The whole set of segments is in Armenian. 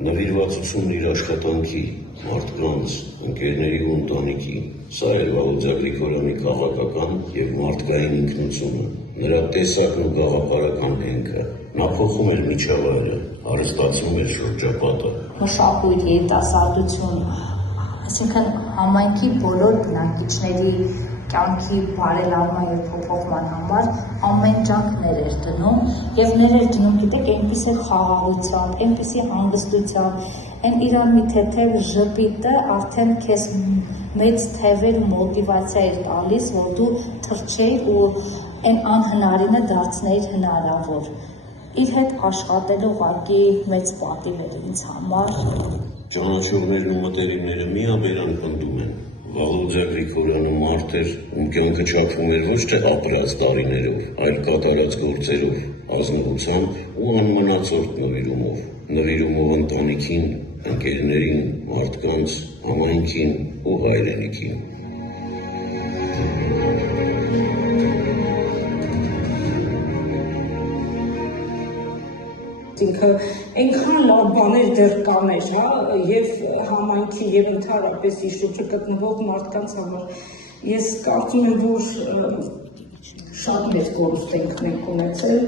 Նվիրվածությունն իր աշխատանքի, մարդկանց, ընկերների ու ընտանիքի, սա էր Վաղոձյա Գրիգորյանի քաղաքական և մարդկային ինքնությունը, նրա տեսակն ու գաղափարական հենքը։ Նա փոխում էր միջավայրը, հարստացնում էր շրջապատը։ Մշակույթ, երիտասարդություն, այսինքն համայնքի բոլոր բնակիչների կյանքի բարելավման և փոփոխման համար ամեն ջանքներ էր դնում և ներ էր դնում, գիտեք, այնպիսի խաղաղությամբ, այնպիսի հանգստությամբ, այն իրար մի թեթև ժպիտը արդեն քեզ մեծ թևեր ու մոտիվացիա էր տալիս, որ դու թռչեիր ու այն անհնարինը դարձնեիր հնարավոր։ Իր հետ աշխատելու ուղղակի մեծ պատիվ էր ինձ համար։ Ճանաչողներն ու մտերիմները միաբերան պնդում են, Վաղոձյա Գրիգորյանը մարդ էր, ում կյանքը չափվում էր ոչ թե ապրած տարիներով, այլ կատարած գործերով, ազնվությամբ ու անմնացորդ նվիրումով ընտանիքին, ընկերներին, մարդկանց, համայնքին ու հայրենիքին։ Ինքը այնքան լավ բաներ դեռ կաներ, և համայնքի և ընդհանրապես իր շուրջը գտնվող մարդկանց համար։ Ես կարծում եմ, որ շատ մեծ կորուստ ենք ունեցել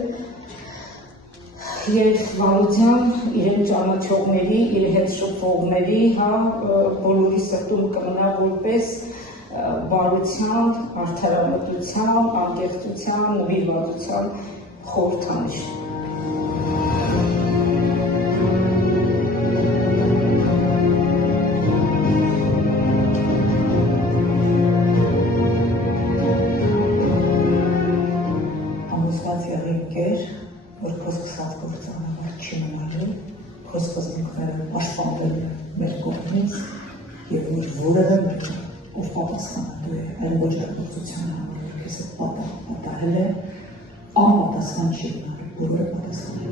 և Վաղոձյան իրեն ճանաչողների, իր հետ շփվողների, բոլորի սրտում կմնա որպես բարության, արդարամտության, անկեղծության, նվիրվածության խորհրդանիշ։ Որ քո սկսած գործը համար չի մնալու, քո սկզբունքները պաշտպանվել մեր կողմից և որ որևէ մեկը, ով պատասխանատու է այն ոճրագործության համար, որ քեզ պատահել է, անպատասխան չի մնալու, բոլորը պատասխանատու։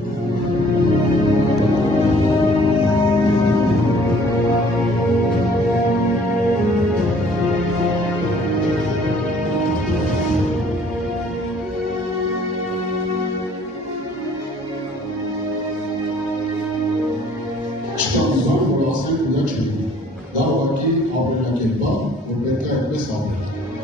Չկան որ ասենք ուղղա չլինի, դա ուղղակի ապրելակերպ է, որ պետք է այդպես ապրել։